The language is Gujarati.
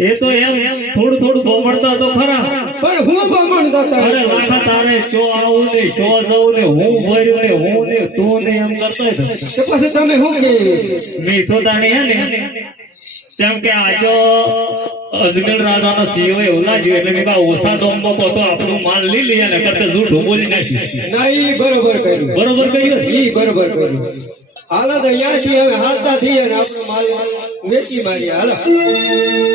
એ તો એમ થોડું થોડું બોમણતો તો ખરા, પણ હું બોમણતો હતો. અરે લાખા તારે ચો આવું ને ચો જવું ને હું ભર્યું ને હું ને તું ને એમ કરતો હતો. તો પછી તમે શું કે મેં તો તાણે હે ને કેમ કે આજો અજમેર રાજાનો સીઓ એવું ના જોયું એટલે મેં કહા ઓછા દોમમાં તો આપણું માલ લઈ લઈએ ને કરતે જૂઠું બોલી નાખ્યું. ના ઈ બરોબર કર્યું, બરોબર કહ્યું, ઈ બરોબર કર્યું. હાલો તો અહીંયાથી હવે હાલતા થઈએ ને આપણો માલ વેચી મારીએ. હાલો.